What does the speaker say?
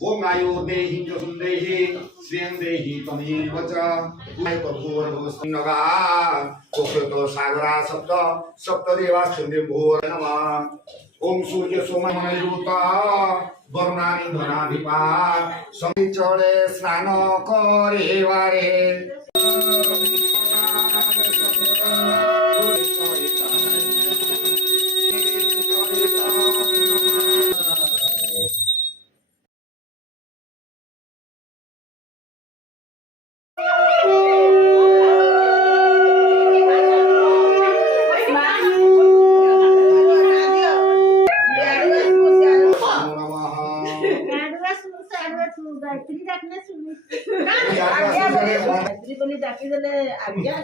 ओम आयुर्देहि चतुर्देहि श्रियं देहि तमेव च भूर्भुवस्मिन्नगा ओक्षतो सागरा सप्त सप्तदेवा छन्दे भूर नमः ओम सूर्य सोममयुता वर्णानि धनाधिपा समिचळे स्नान करे वारे आज्ञा